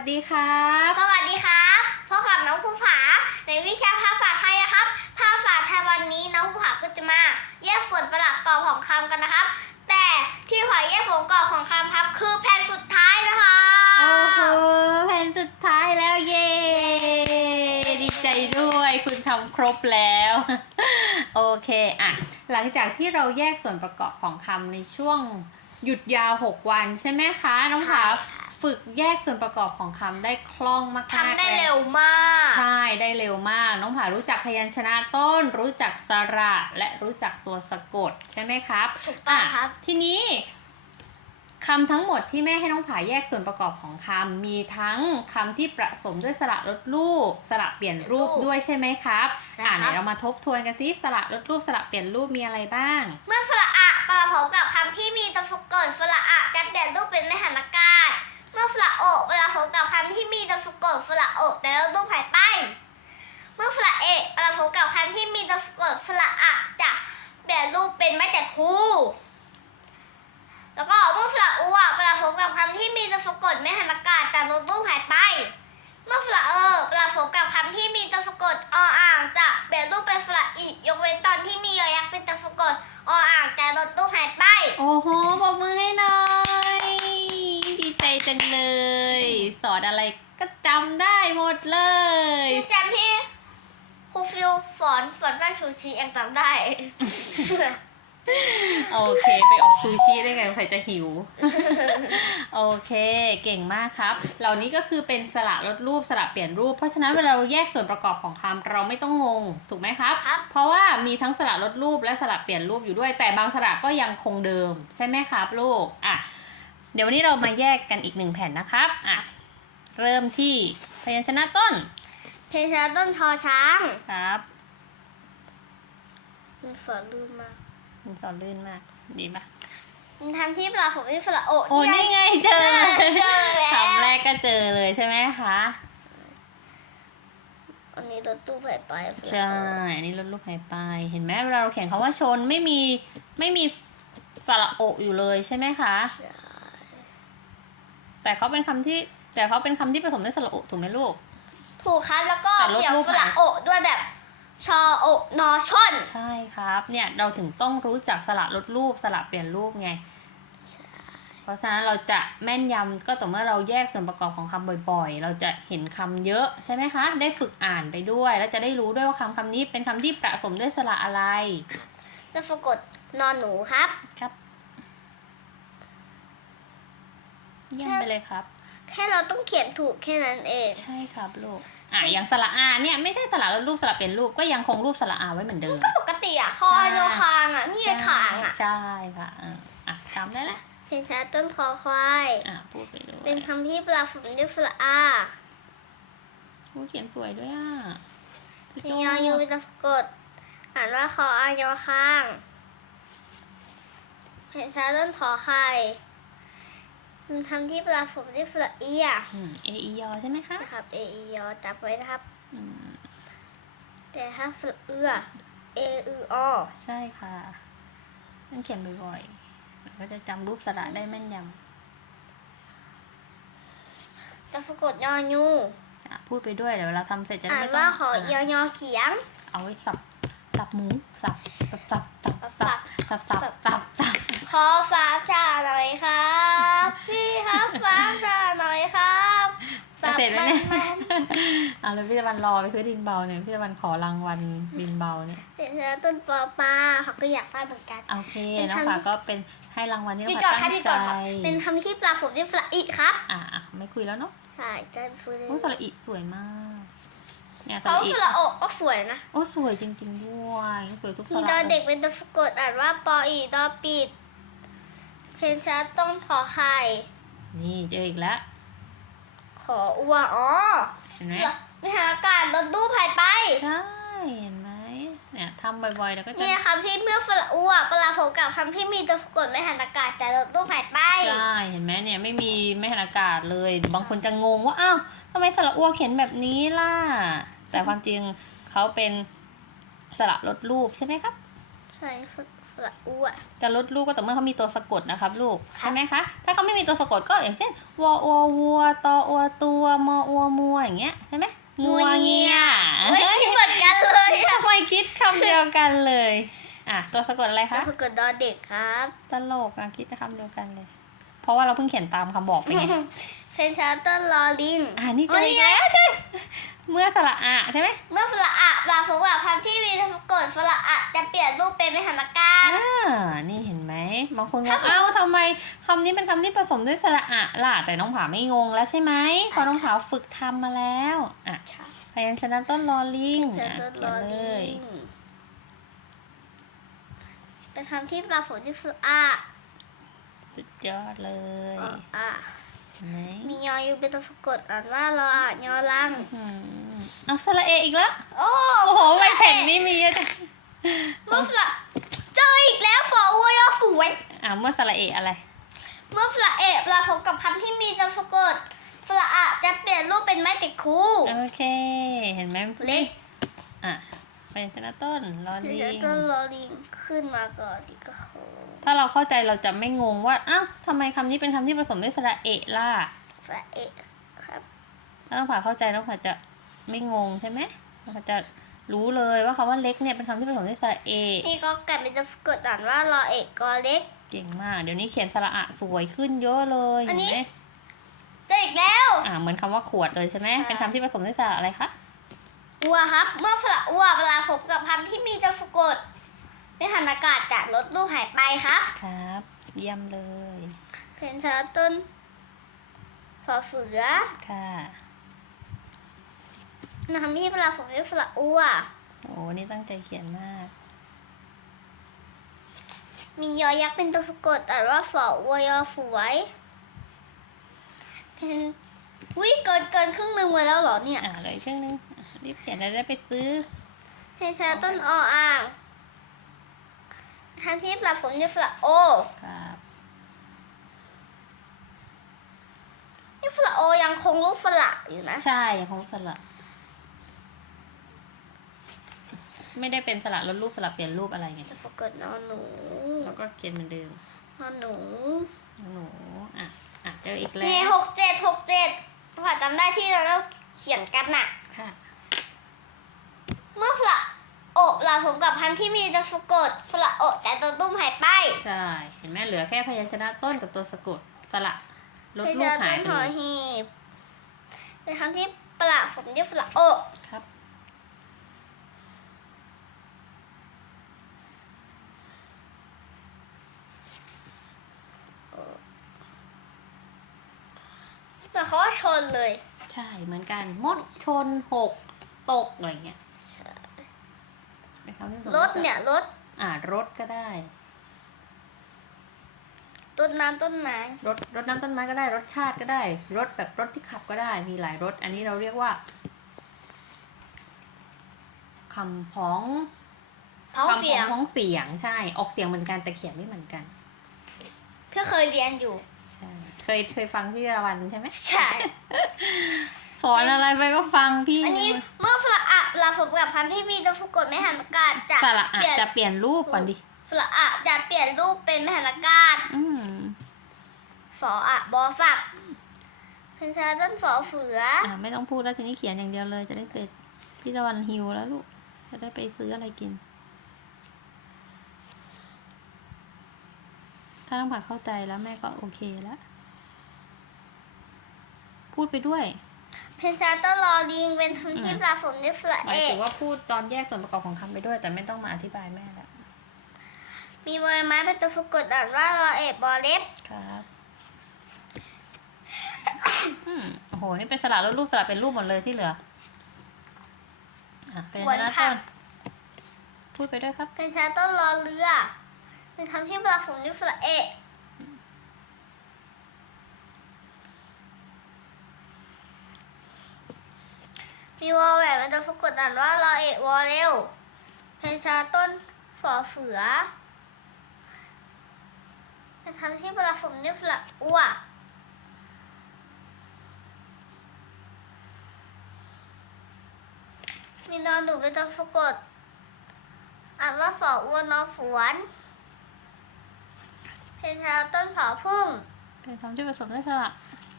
สดีครับสวัสดีครับพบกับน้องภูผาในวิชาภาษาไทยนะครับ ภาษาไทยวันนี้น้องภูผาก็จะมา แยกส่วนประหลาดกรอบของคำกันนะครับ แต่ที่ขอแยกส่วนประกอบของคำครับ คือแผ่นสุดท้ายนะคะโอ้โหแผ่นสุดท้ายแล้วเย้ดีใจด้วยคุณทำครบแล้ว โอเคอะหลังจากที่เราแยกส่วนประกอบของคำในช่วงหยุดยาว 6 วันใช่ไหมคะ น้องผาใช่ค่ะ ฝึกแยกส่วนประกอบของคำได้คล่องมากๆทำได้ลยเร็วมาก ใช่ได้เร็วมาก น้องผารู้จักพยัญชนะต้น รู้จักสระและรู้จักตัวสะกดใช่ไหมครับถูกต้องครับะทีนี้คำทั้งหมดที่แม่ให้น้องผาแยกส่วนประกอบของคำมีทั้งคำที่ประสมด้วยสระลดรูป สระเปลี่ยนรูปรูปด้วยใช่ไหมครับใช่อ่าครับเดี๋ยวเรามาทบทวนกันซิสระลดรูปสระเปลี่ยนรูปมีอะไรบ้าง เมื่อสระอะประกอบกับคำที่มีตัวสะกดสระ หายไป เมื่อสระเออเวลาผสมกับคำที่มีตัวสะกดออ่างจะเปลี่ยนรูปเป็นสระอียกเว้นตอนที่มียอยักษ์เป็นตัวสะกดออ่างแต่ลดรูปหายไป โอ้โหปรบมือให้หน่อย ดีใจจังเลย สอนอะไรก็จำได้หมดเลยที่จำที่ครูฟิลสอนสอนด้านซูชิยังจำได้ โอเค ไปออกซูชิได้ไงใส่จะหิว โอเค เก่งมากครับ เหล่านี้ก็คือเป็นสระลดรูปสระเปลี่ยนรูป เพราะฉะนั้นเวลาเราแยกส่วนประกอบของคำเราไม่ต้องงง ถูกไหมครับครับ เพราะว่ามีทั้งสระลดรูปและสระเปลี่ยนรูปอยู่ด้วย แต่บางสระก็ยังคงเดิม ใช่ไหมครับ ลูก อะ เดี๋ยววันนี้เรามาแยกกันอีกหนึ่งแผ่นนะครับ อะ เริ่มที่พยัญชนะต้นเพชรต้นชอช้าง ครับมันสอนลืมมา กมันสอนลื่นมาก ดีปะมันทำที่ปลาผมที่สระโอะโอ้เนี่ยนี่ไงเจอเจอแล้วคำแรกก็เจอเลยใช่ไหมคะอันนี้รถตู้หายไปใช่อันนี้ลดรูปหายไป เห็นไหมเวลาเราเขียนคำว่าชนไม่มีไม่มีสระโอะอยู่เลยใช่ไหมคะแต่เขาเป็นคำที่แต่เขาเป็นคำที่ผสมด้วยสระโอะถูกไหมลูก ถูกครับแล้วก็แต่ลดเสียงรูปสระหายโอะด้วยแบบ ชอโอะนอชน ใช่ครับ เนี่ยเราถึงต้องรู้จักสระลดรูปสระเปลี่ยนรูปไง เพราะฉะนั้นเราจะแม่นยำก็ต่อเมื่อเราแยกส่วนประกอบของคำบ่อยๆ เราจะเห็นคำเยอะใช่ไหมคะ ได้ฝึกอ่านไปด้วย แล้วจะได้รู้ด้วยว่าคำคำนี้เป็นคำที่ประสมด้วยสระอะไร จะสะกดนอนหนูครับ ครับ เยี่ยมไปเลยครับ แค่เราต้องเขียนถูกแค่นั้นเอง ใช่ครับลูก อะอย่างสระอาเนี่ยไม่ใช่สระแล้วรูปสระเป็นรูปก็ยังคงรูปสระอาไว้เหมือนเดิม ก็ปกติอะคอใช่โยคางอะนี่ไงคางอะ ใช่ค่ะอะอะจำได้แล้วเพนชาต้นคอควายอะพูดไปด้วยเป็นคำที่ปลาฝนด้วยสระอาผู้เขียนสวยด้วยอะสุดมียยออดยูเป็นสะกด อ่านว่าคออายอข้างเพนชาต้นขอไข่ เป็นคำที่ปลาฝนด้วยสระเอียอืมเอไอยอใช่ไหมคะนะครับเออียอจับไว้นะครับอืมแต่ถ้าสระเอือเออืออใช่ค่ะต้องเขียนบ่อยๆแล้วก็จะจำรูปสระได้แม่นยจะสะกดยอยูำอะพูดไปด้วยเดี๋ยวเราทำเสร็จจะได้อ่านไม่ต้ว่าองขอเอียยอเขียง เอาไว้สับสับหมูสับสับสับสับสับสับสับสับสับ ขอฟ้าจ่าหน่อยครับ พี่ครับฟ้าจ่าหน่อยครับจะเสร็จแล้วเนี่ยมันอะแล้วพี่ตะวันรอไปซื้อดินเบาเนี่ยพี่ตะวันขอรางวัลดินเบาเนี่ยๆเดี๋ยวเธอต้นปอปลาเขาก็อยากได้เหมือนกันโอเคเป็นน้องคำฝาก็เป็นให้รางวัลที่น้พี่องก่อฝานค่ะตั้งพี่ใจก่อนค่ะเป็นคำที่ปลาผมที่ปลาอีครับอะอะไม่คุยแล้วเนาะใช่จะฟื้นโอ้สระอิสวยมากเนี่ยสเขาระอิสระโอกก็สวยนะโอ้สวยจริงๆด้วยสวยทุกสมีระตอนเด็กเป็นตัวสะกดอ่านว่าปออีดอปิด เพนชาต้นขอไข่นี่เจออีกแล้ว ขออัวอ๋อเห็นไหมไม่หาอากาศลดรูปหายไป ใช่เห็นไหมเนี่ยทำบ่อยๆแล้วก็จะเนี่ยคำที่เมื่อสระอัวปลาโฟกับคำที่มีตัวสะกดไม่หันอากาศแต่ลดรูปหายไป ใช่เห็นไหมเนี่ยไม่มีไม่หันอากาศเลย บางคนจะงงว่าอ้าวทำไมสระอ้วเขียนแบบนี้ล่ะ แต่ความจริงเขาเป็นสระลดรูปใช่ไหมครับ ใช่สระอ้ว จะลดลูกก็ต่อเมื่อเขามีตัวสะกดนะครับลูกครับใช่ไหมคะ ถ้าเขาไม่มีตัวสะกดก็อย่างเช่นวออัววัวตออัวตัวมออัวมัวอย่างเงี้ยใช่ไหมงัวเงียเฮ้ยเหมือนกันเลยอะทำไมคิดคำเดียวกันเลยอะตัวสะกดอะไรตัวคะสะกดดอเด็กครับตลกอะคิดคำเดียวกันเลย เพราะว่าเราเพิ่งเขียนตามคำบอกไปไงเพนชาต้นลอลิงอ่านี่เจออีกแล้วใช่เมื่อสระอะใช่ไหมเมื่อสระอะบาฝกว่าพันธุ์ที่มีตัวสะกดสระอะ จะเปลี่ยนรูปเป็นมหันตการอ่านี่เห็นไหมบางคนบอถ้ากสมมุติเอ้าทำไมคำนี้เป็นคำที่ผสมด้วยสระอะล่ะแต่น้องผาไม่งงแล้วใช่ไหมเพราะน้องผาฝึกทำมาแล้วอะพยัญชนะต้นลอลิงเพนชาอะต้นเขีลยนอเลลิย งเป็นคำที่ปลาฝนที่สระอะสุดยอดเลยออะเห็นไหมมียอยูเป็นตัวสะกดอ่านว่ารออะยอลัง อืมเอาสระเออีกแล้ว โอ้โอ้โหใบแผ่นนี้มีเยอะจังเมื่อสระเจออีกแล้วฝอวัวยอสวย อะเมื่อสระเออะไร เมื่อสระเอะปลาฝนกับคำที่มีตัวสะกดสระอะจะเปลี่ยนรูปเป็นไม้ติดคูโอเค เห็นไหมเล็กอะพยัญชนะต้นลอเพนลิชางต้นลอลิงขึ้นมาก่อนที่ก็คือถ้าเราเข้าใจเราจะไม่งงว่าอ้าวทำไมคำนี้เป็นคำที่ผสมด้วยสระเอะล่ะสระเอะครับถ้าน้องผาเข้าใจน้องผาจะไม่งงใช่ไหมน้องผาจะ รู้เลยว่าคำว่าเล็กเนี่ยเป็นคำที่ผสมด้วยสระเอะนี่ก็กลายเป็นตัวสะกดอ่านว่ารอเอกกอเล็ก เก่งมาก เดี๋ยวนี้เขียนสระอะสวยขึ้นเยอะเลยอัเห็นนนี้ไหมเจออีกแล้ว อ่าเหมือนคำว่าขวดเลยใช่ไหมใช่เป็นคำที่ผสมด้วยสระอะไรคะอัวครับ เมื่อสระอัวเวลาพบกับคำที่มีตัวสะกดในหันอากาศจะลดรูปหายไปครับ ครับ เยี่ยมเลย เพนชาต้นฝอเฟือค่ะ นำที่เวลาผมเรียกสระอัวโอ้นี่ตั้งใจเขียนมาก มียอยักษ์เป็นตัวสะกดอ่านว่าฝออัวยอฝวยเพนวิเกินเกินครึ่งหนึ่งไว้แล้วเหรอเนี่ยอ่าเหลยครึ่งนึงอะรีบเขียนแล้วได้ไปซื้อ เพนชาต้นออ่างทางที่ปรับผมเรียกสระโอครับนี่สระโอยังคงรูปสระอยู่นะ ใช่ยังคงสระ ไม่ได้เป็นสระลดรูปสลับเปลี่ยนรูปอะไรไงจะสะกดนอนหนูแล้วก็เขียนเหมือนเดิมนอนหนูหนูอะอะเจออีกแล้นี่วหกเจ็ดหกเจ็ดผ่าจำได้ที่เราเขียนกันน่ะค่ะ เมื่อสระโอบเราผมกับพันธุ์ที่มีตัวสะกดสระโอบแต่ตัวตุ้มหายไป ใช่ เห็นไหมเหลือแค่พยัญชนะต้นกับตัวสะกดสระลดเป็นรูปจะหายต้นไปหอเลยหีบเป็นคำที่ประผมที่สระโอบครับ หมายความว่าชนเลย ใช่เหมือนกันมดชนหกตกอะไรเงี้ยเป็นคำที่ผสมรถเนี่ยรถ อ่ารถก็ได้ต้นน้ำต้นไม้รถรถน้ำต้นไม้ก็ได้รสชาติก็ได้ รถแบบรถที่ขับก็ได้มีหลายรถ อันนี้เราเรียกว่าคำพ้องท้องคำเสียงพ้องเสียงใช่ ออกเสียงเหมือนกันแต่เขียนไม่เหมือนกัน เพื่อเคยเรียนอยู่ใช่ เคยเคยฟังพี่ระวันใช่ไหมใช่ สอนอะไรไปก็ฟังพี่ อันนี้เมื่อสระอะเราผมกับพันธุ์ที่มีตัวสะกดไม่หันอากาศจะสระอะเปลี่ยนจะเปลี่ยนรูปก่อนดิสระอะจะเปลี่ยนรูปเป็นไม่หันอากาศอืมฝออะบอฝักเพนชาต้นฝอเฟืออะไม่ต้องพูดแล้วทีนี้เขียนอย่างเดียวเลย จะได้เกิดพี่ตะวันหิวแล้วลูกจะได้ไปซื้ออะไรกิน ถ้าน้องผักเข้าใจแล้วแม่ก็โอเคแล้ว พูดไปด้วย เพนชาต้นรอลิงเป็นคำที่ปลาผมด้วยสระหมาเอยถึงว่าพูดตอนแยกส่วนประกอบของคำไปด้วย แต่ไม่ต้องมาอธิบายแม่แล้วมีบอไม้เป็นตัวสะกดอ่านว่ารอเอกบอเล็บครับอืมโอ้โห นี่เป็นสลัดแล้วรูปสลัดเป็นรูปหมดเลยที่เหลืออะเป็นเหมือนหน้าผัต้กนพูดไปด้วยครับ เพนชาต้นรอเรือ เป็นคำที่ปลาผมด้วยสระเอกมีวอแหวนเป็นตัวสะกดอ่านว่ารอเอกวอเร็วเพนชาต้นฝอเฟือเป็นคำที่ปลาผมด้วยสระอ้วมีนอนหนูเป็นตัวสะกดอ่านว่าฝออ้วนนอฝวน เพนทาวต้นเผาพุ่มเป็นคำที่ผสมด้วยสระ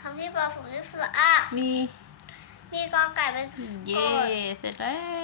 คำที่ผสมด้วยสระอะมีมีกอไก่เป็นเย่เสร็จแล้ว